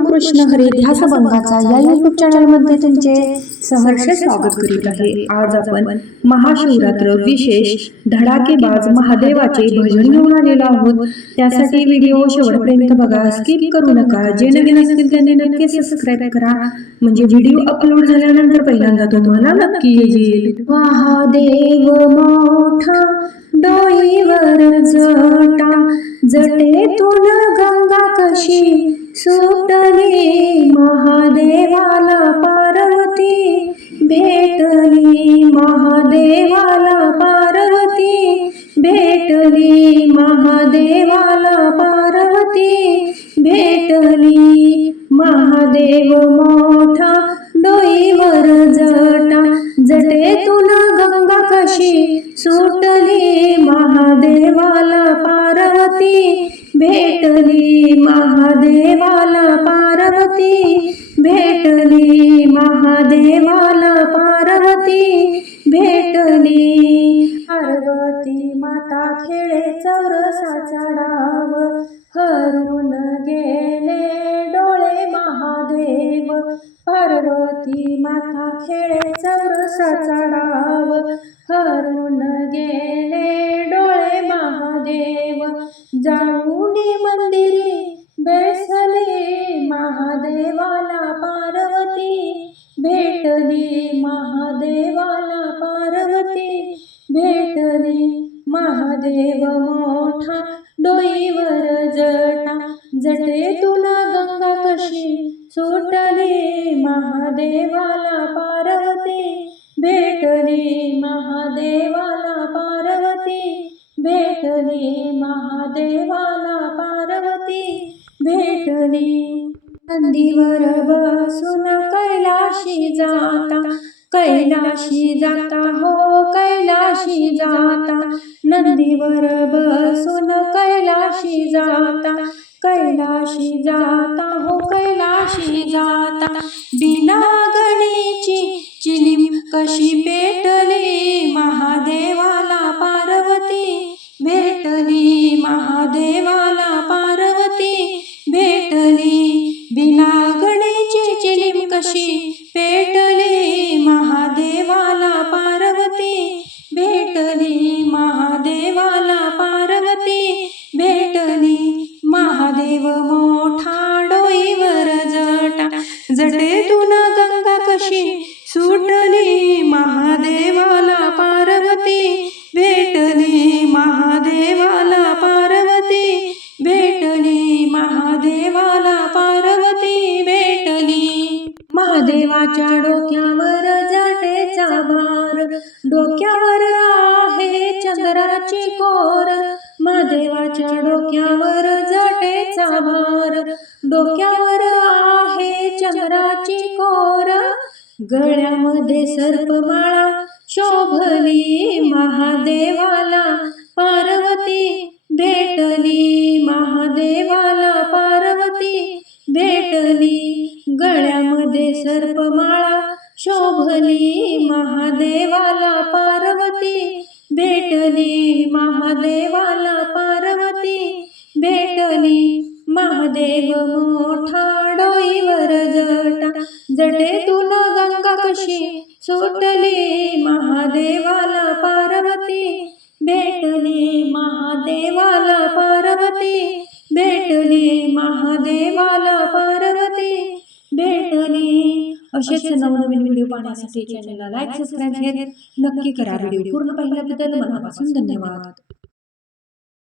रामकृष्ण हरी ध्यास बंगाचा या यूट्यूब चॅनलमध्ये तुमचे सहर्ष स्वागत करीत आहे। आज आपण महाशिवरात्र विशेष धडाकेबाज महादेवाचे भजन घेऊन आलेलो आहोत। त्यासाठी व्हिडिओ शेवटपर्यंत बघा, स्किप करू नका। जे नवीन असतील त्यांनी नक्की सबस्क्राइब करा, म्हणजे व्हिडिओ अपलोड झाल्यानंतर पहिल्यांदा तुम्हाला नक्की येईल। महादेव मोठा डोईवर जटा, जटेतून गंगा कशी सुटली, महादेवाला पार्वती भेटली, महादेवाला पार्वती भेटली, महादेवाला पार्वती भेटली। महादेव मोठा डोईवर जटा, जटेतून गंगा कशी सुटली, महादेवाला पार्वती भेटली, महादेवाला पार्वती भेटली, महादेवाला पार्वती भेटली। पार्वती माता खेळे चौरसाचा डाव, हरून गेले डोळे महादेव। पार्वती माता खेळे चौरसाचा डाव, हरून गेले डोळे महादेव। जाऊनी मंदिरी बैसले, महादेवाला पार्वती भेटली, महादेवाला पार्वती भेटली। महादेव मोठा डोईवर जटा, जटेतून गंगा कशी सुटली, महादेवाला पार्वती भेटली, महादेवाला पार्वती भेटली, महादेवाला पार्वती भेटली। नंदीवर बसून कैलाशी जाता, कैलाशी जाता हो कैलाशी जाता, नंदीवर बसून कैलाशी जाता, कैलाशी जाता हो कैलाशी जाता। बिना गणेची चिलीम कशी पेटली, महादेवाला पार्वती भेटली, महादेवाला पार्वती भेटली। बिना गणेची चिलीम कशी पेटली, महादेवाला पार्वती भेटली, महादेवाला पार्वती भेटली। महादेव मोठा डोईवर जटा, जटेतून गंगा कशी सुटली, महादेवाला पार्वती भेटली, महादेवाला पार्वती भेटली, महादेवाला पार्वती भेटली। महादेवाच्या डोक्यावर जटेचा भार, डोक्यावर आहे चंद्राची कोर, महादेवाच्या डोक्यावर जटेचा भार, डोक्यावर आहे चंद्राची कोर। गळ्यामध्ये सर्पमाळा शोभली, महादेवाला पार्वती भेटली, महादेवाला पार्वती भेटली। गळ्यामध्ये सर्पमाळा शोभली, महादेवाला पार्वती भेटली, महादेवाला पार्वती भेटली। महादेव मोठा डोईवर जटा, जटेतून गंगा कशी सुटली, महादेवाला पार्वती भेटली, महादेवाला पार्वती भेटली, महादेवाला पार्वती भेटली। असेच नवनवीन व्हिडिओ पाहण्यासाठी चॅनलला लाईक सबस्क्राईब नक्की करा। व्हिडिओ पूर्ण पाहिल्याबद्दल मनापासून धन्यवाद।